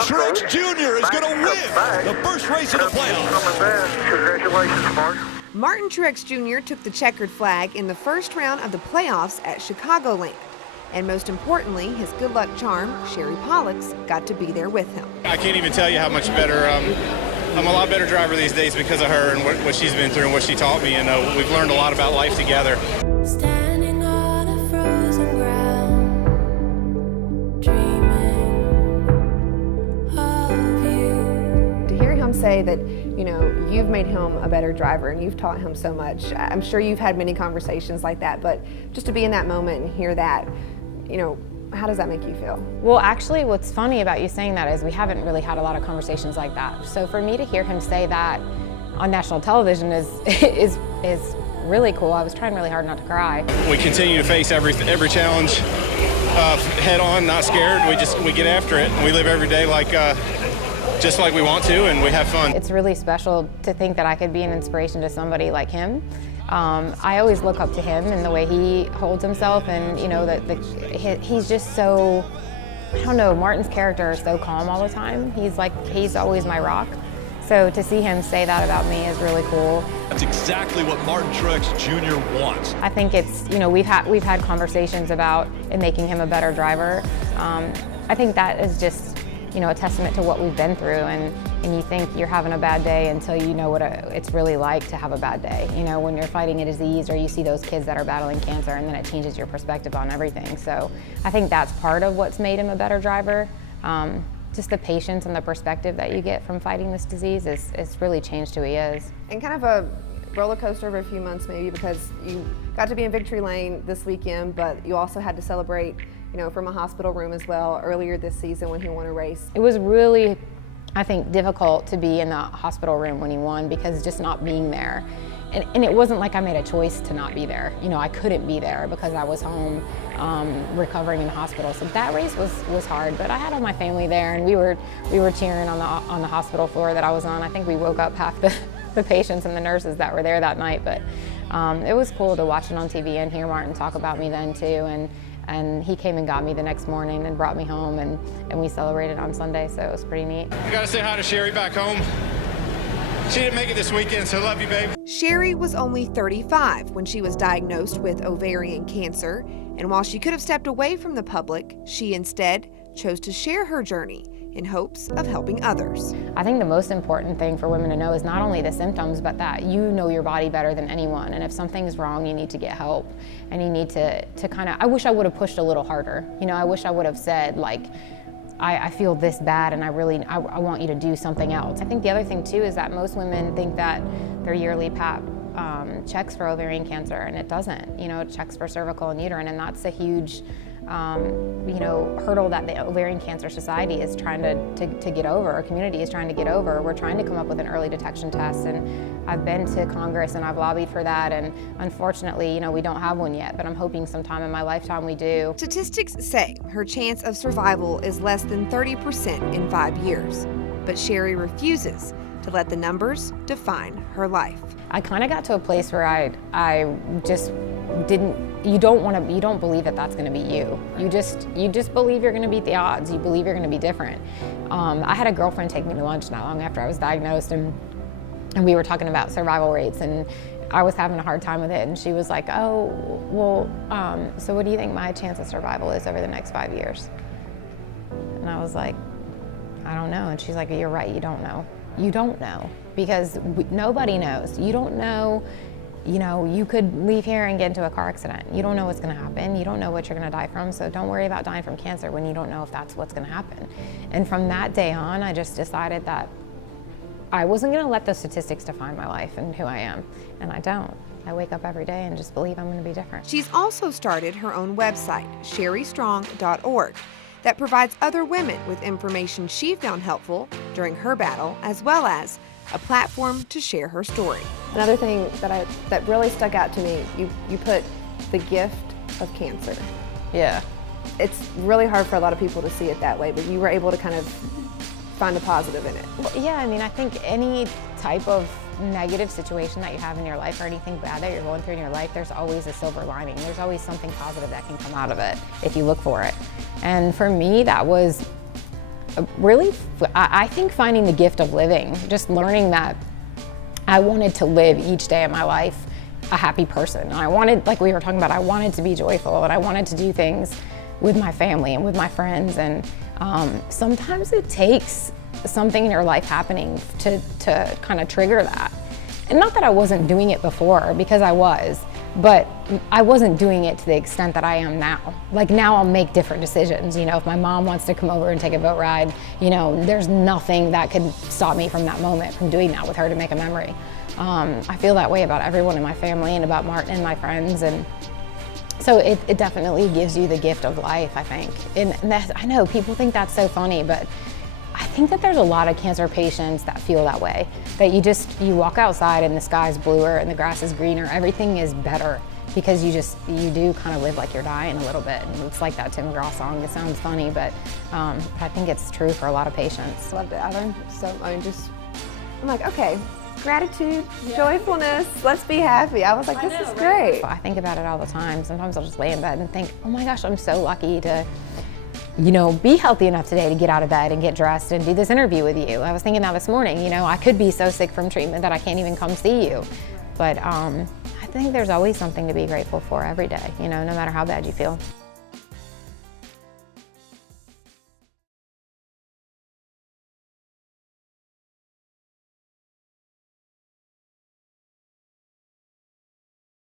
Truex Jr. is going to win the first race of the playoffs. Congratulations, Martin. Martin Truex Jr. took the checkered flag in the first round of the playoffs at Chicagoland. And most importantly, his good luck charm, Sherry Pollex, got to be there with him. I can't even tell you how much better, I'm a lot better driver these days because of her and what she's been through and what she taught me. And we've learned a lot about life together. Standing on a frozen ground, dreaming of you. To hear him say that, you know, you've made him a better driver and you've taught him so much. I'm sure you've had many conversations like that, but just to be in that moment and hear that, you know, how does that make you feel? Well, actually, what's funny about you saying that is we haven't really had a lot of conversations like that. So for me to hear him say that on national television is really cool. I was trying really hard not to cry. We continue to face every challenge head on, not scared. We get after it. And we live every day like just like we want to, and we have fun. It's really special to think that I could be an inspiration to somebody like him. I always look up to him and the way he holds himself, and you know that he's just so, I don't know, Martin's character is so calm all the time. He's always my rock. So to see him say that about me is really cool. That's exactly what Martin Truex Jr. wants. I think it's, you know, we've had conversations about it making him a better driver. I think that is just, you know, a testament to what we've been through, and you think you're having a bad day until you know what it's really like to have a bad day. You know, when you're fighting a disease or you see those kids that are battling cancer, and then it changes your perspective on everything. So I think that's part of what's made him a better driver. Just the patience and the perspective that you get from fighting this disease is really changed who he is. And kind of a roller coaster over a few months maybe, because you got to be in victory lane this weekend, but you also had to celebrate, you know, from a hospital room as well earlier this season when he won a race. It was really, I think, difficult to be in the hospital room when he won, because just not being there. And it wasn't like I made a choice to not be there. You know, I couldn't be there because I was home recovering in the hospital. So that race was hard, but I had all my family there, and we were cheering on the hospital floor that I was on. I think we woke up half the patients and the nurses that were there that night, but it was cool to watch it on TV and hear Martin talk about me then too. And he came and got me the next morning and brought me home, and we celebrated on Sunday, so it was pretty neat. You gotta say hi to Sherry back home. She didn't make it this weekend, so love you, babe. Sherry was only 35 when she was diagnosed with ovarian cancer, and while she could have stepped away from the public, she instead chose to share her journey in hopes of helping others. I think the most important thing for women to know is not only the symptoms, but that you know your body better than anyone, and if something's wrong, you need to get help, and you need to kind of, I wish I would have pushed a little harder. You know, I wish I would have said, like, I feel this bad and I want you to do something else. I think the other thing too is that most women think that their yearly PAP checks for ovarian cancer, and it doesn't. You know, it checks for cervical and uterine, and that's a huge you know, hurdle that the Ovarian Cancer Society is trying to get over, our community is trying to get over. We're trying to come up with an early detection test, and I've been to Congress and I've lobbied for that, and unfortunately, you know, we don't have one yet, but I'm hoping sometime in my lifetime we do. Statistics say her chance of survival is less than 30% in 5 years, but Sherry refuses to let the numbers define her life. I kind of got to a place where I just didn't, you don't believe that that's going to be you. You just believe you're going to beat the odds. You believe you're going to be different. I had a girlfriend take me to lunch not long after I was diagnosed, and we were talking about survival rates, and I was having a hard time with it, and she was like, oh, well, so what do you think my chance of survival is over the next 5 years? And I was like, I don't know. And she's like, you're right, you don't know. You don't know, because nobody knows. You don't know, you know, you could leave here and get into a car accident. You don't know what's gonna happen. You don't know what you're gonna die from, so don't worry about dying from cancer when you don't know if that's what's gonna happen. And from that day on, I just decided that I wasn't gonna let those statistics define my life and who I am, and I don't. I wake up every day and just believe I'm gonna be different. She's also started her own website, sherrystrong.org, that provides other women with information she found helpful during her battle, as well as a platform to share her story. Another thing that really stuck out to me, you put the gift of cancer. Yeah. It's really hard for a lot of people to see it that way, but you were able to kind of find a positive in it. Well, yeah, I mean, I think any type of negative situation that you have in your life or anything bad that you're going through in your life, there's always a silver lining. There's always something positive that can come out of it if you look for it. And for me, that was really, I think finding the gift of living, just learning that I wanted to live each day of my life a happy person. I wanted, like we were talking about, I wanted to be joyful, and I wanted to do things with my family and with my friends. And sometimes it takes something in your life happening to kind of trigger that. And not that I wasn't doing it before, because I was, but I wasn't doing it to the extent that I am now. Like now I'll make different decisions. You know, if my mom wants to come over and take a boat ride, you know, there's nothing that could stop me from that moment, from doing that with her to make a memory. I feel that way about everyone in my family and about Martin and my friends. And so it definitely gives you the gift of life, I think. And I know people think that's so funny, but I think that there's a lot of cancer patients that feel that way. That you walk outside and the sky's bluer and the grass is greener, everything is better, because you do kind of live like you're dying a little bit. And it's like that Tim McGraw song. It sounds funny, but I think it's true for a lot of patients. Loved it. I learned so, I'm like, okay, gratitude, joyfulness, let's be happy. I was like, this is great. I think about it all the time. Sometimes I'll just lay in bed and think, oh my gosh, I'm so lucky to, you know, be healthy enough today to get out of bed and get dressed and do this interview with you. I was thinking that this morning, you know, I could be so sick from treatment that I can't even come see you. But I think there's always something to be grateful for every day, you know, no matter how bad you feel.